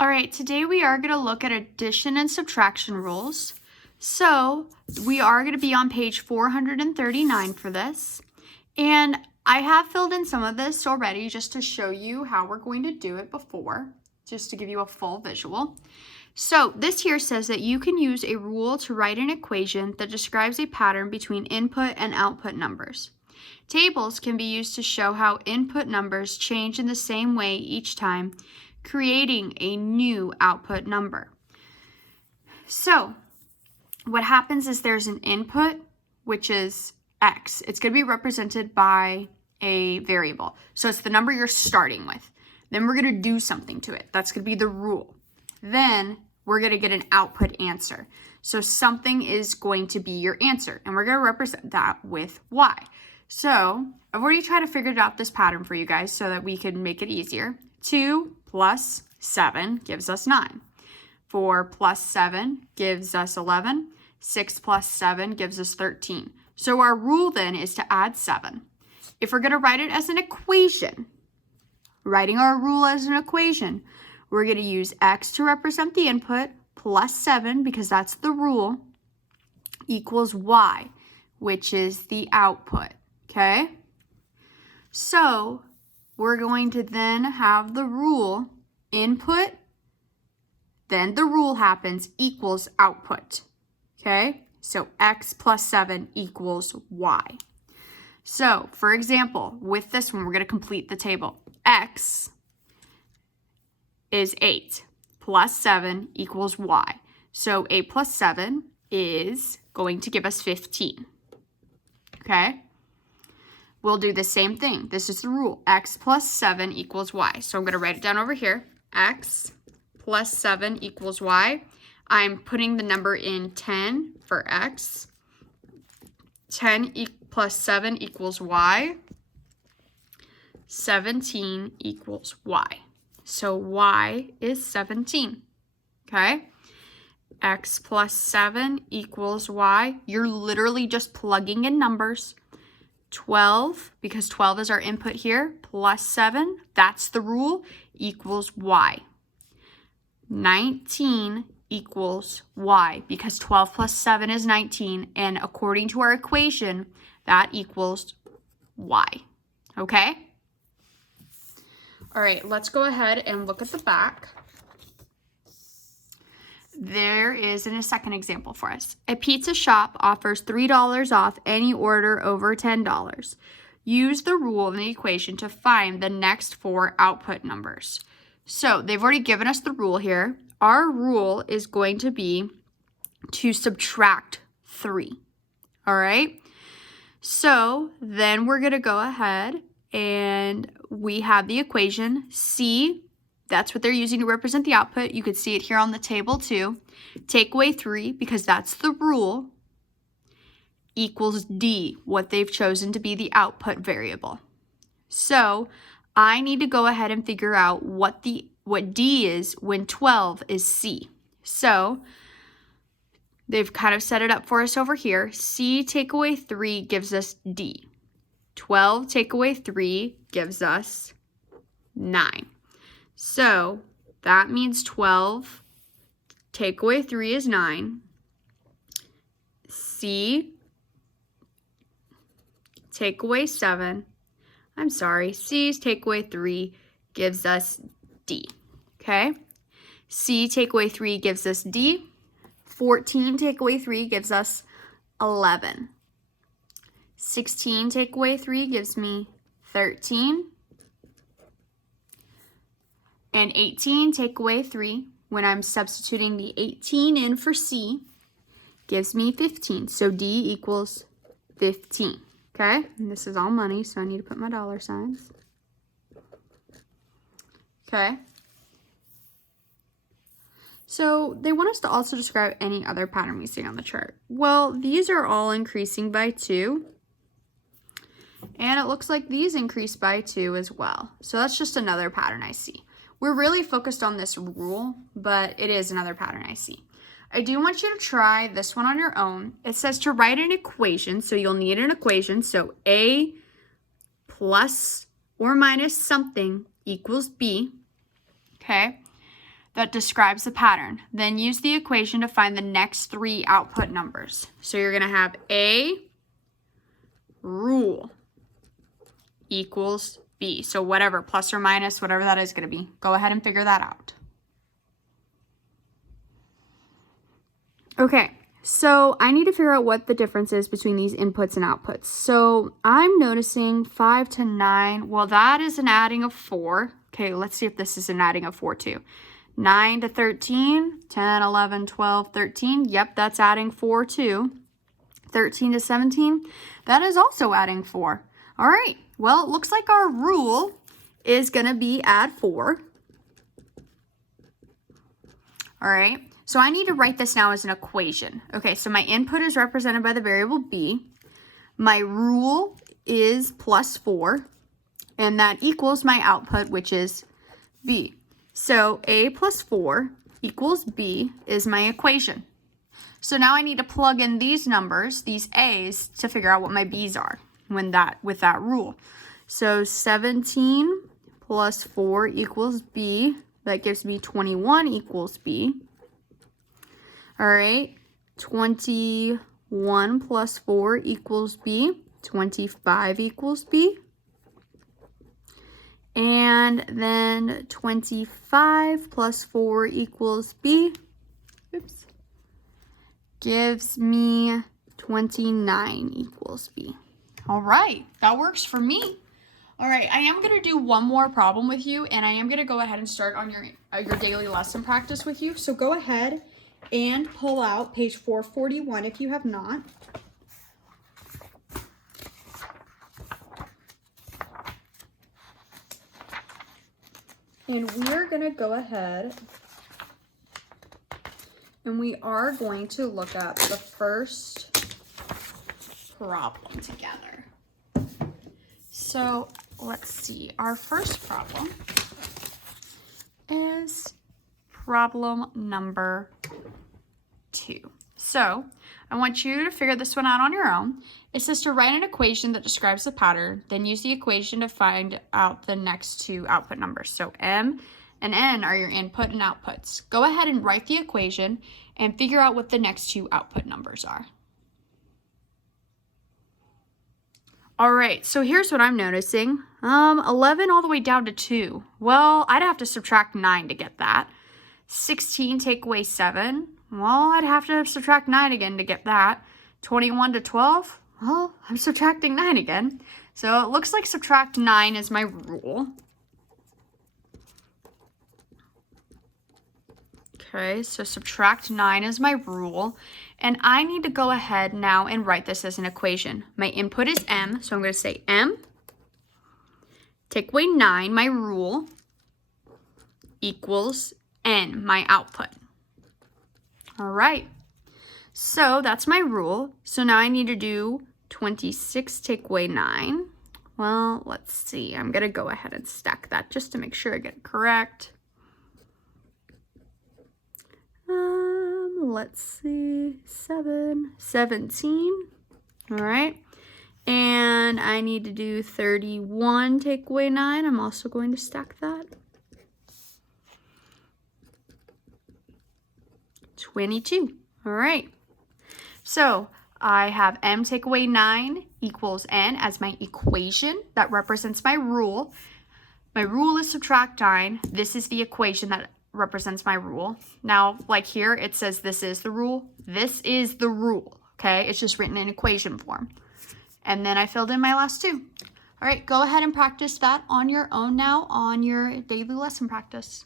All right, today we are going to look at addition and subtraction rules. So we are going to be on page 439 for this. And I have filled in some of this already just to show you how we're going to do it before, just to give you a full visual. So this here says that you can use a rule to write an equation that describes a pattern between input and output numbers. Tables can be used to show how input numbers change in the same way each time, creating a new output number. So what happens is there's an input, which is x. It's going to be represented by a variable. So it's the number you're starting with. Then we're going to do something to it. That's going to be the rule. Then we're going to get an output answer. So something is going to be your answer, and we're going to represent that with y. So I've already tried to figure out this pattern for you guys so that we can make it easier. 2 plus 7 gives us 9. 4 plus 7 gives us 11. 6 plus 7 gives us 13. So our rule then is to add 7. If we're going to write it as an equation, writing our rule as an equation, we're going to use x to represent the input plus 7, because that's the rule, equals y, which is the output, okay? So we're going to then have the rule input, then the rule happens, equals output, okay? So x plus 7 equals y. So, for example, with this one, we're going to complete the table. X is 8 plus 7 equals y. So 8 plus 7 is going to give us 15, okay? We'll do the same thing. This is the rule. X plus 7 equals y. So I'm going to write it down over here. X plus 7 equals y. I'm putting the number in 10 for x. 10 plus 7 equals y. 17 equals y. So y is 17. Okay? X plus 7 equals y. You're literally just plugging in numbers. 12, because 12 is our input here, plus 7, that's the rule, equals y. 19 equals y, because 12 plus 7 is 19, and according to our equation, that equals y. Okay? All right, let's go ahead and look at the back. There is a second example for us. A pizza shop offers $3 off any order over $10. Use the rule in the equation to find the next 4 output numbers. So they've already given us the rule here. Our rule is going to be to subtract 3. All right? So then we're going to go ahead and we have the equation C. That's what they're using to represent the output. You could see it here on the table too. Take away 3, because that's the rule, equals D, what they've chosen to be the output variable. So I need to go ahead and figure out what D is when 12 is C. So they've kind of set it up for us over here. C take away 3 gives us D. 12 take away 3 gives us 9. So that means 12 take away 3 is 9. C take away 7. I'm sorry. C's take away 3 gives us D. Okay? C take away 3 gives us D. 14 take away 3 gives us 11. 16 take away 3 gives me 13. And 18 take away 3, when I'm substituting the 18 in for C, gives me 15. So D equals 15. Okay? And this is all money, so I need to put my dollar signs. Okay? So they want us to also describe any other pattern we see on the chart. Well, these are all increasing by 2. And it looks like these increase by 2 as well. So that's just another pattern I see. We're really focused on this rule, but it is another pattern I see. I do want you to try this one on your own. It says to write an equation, so you'll need an equation. So A plus or minus something equals B. Okay. that describes the pattern. Then use the equation to find the next 3 output numbers. So you're going to have A rule equals B. So whatever, plus or minus, whatever that is going to be. Go ahead and figure that out. Okay, so I need to figure out what the difference is between these inputs and outputs. So I'm noticing 5 to 9. Well, that is an adding of 4. Okay, let's see if this is an adding of 4 too. 9 to 13, 10, 11, 12, 13. Yep, that's adding 4 too. 13 to 17, that is also adding 4. All right, well, it looks like our rule is going to be add 4. All right, so I need to write this now as an equation. Okay, so my input is represented by the variable b. My rule is plus 4, and that equals my output, which is b. So a plus 4 equals b is my equation. So now I need to plug in these numbers, these a's, to figure out what my b's are with that rule. So 17 plus 4 equals b. That gives me 21 equals b. All right, 21 plus 4 equals b. 25 equals b. And then 25 plus 4 equals b. Oops. Gives me 29 equals b. All right, that works for me. All right, I am going to do one more problem with you, and I am going to go ahead and start on your daily lesson practice with you. So go ahead and pull out page 441 if you have not. And we are going to go ahead and we are going to look at the first problem together. So let's see, our first problem is problem number 2. So I want you to figure this one out on your own. It says to write an equation that describes the pattern, then use the equation to find out the next 2 output numbers. So M and N are your input and outputs. Go ahead and write the equation and figure out what the next 2 output numbers are. All right, so here's what I'm noticing. 11 all the way down to 2. Well, I'd have to subtract 9 to get that. 16 take away 7. Well, I'd have to subtract 9 again to get that. 21 to 12. Well, I'm subtracting 9 again. So it looks like subtract 9 is my rule. Okay, so subtract 9 is my rule. And I need to go ahead now and write this as an equation. My input is M, so I'm going to say M. Take away 9, my rule, equals N, my output. All right, so that's my rule. So now I need to do 26 take away 9. Well, let's see. I'm going to go ahead and stack that just to make sure I get it correct. Let's see, 17. All right, and I need to do 31 take away 9. I'm also going to stack that. 22. All right, so I have M take away 9 equals N as my equation that represents my rule. My rule is subtract 9. This is the equation that represents my rule. Now, like here, it says this is the rule. This is the rule, okay? It's just written in equation form. And then I filled in my last 2. All right, go ahead and practice that on your own now on your daily lesson practice.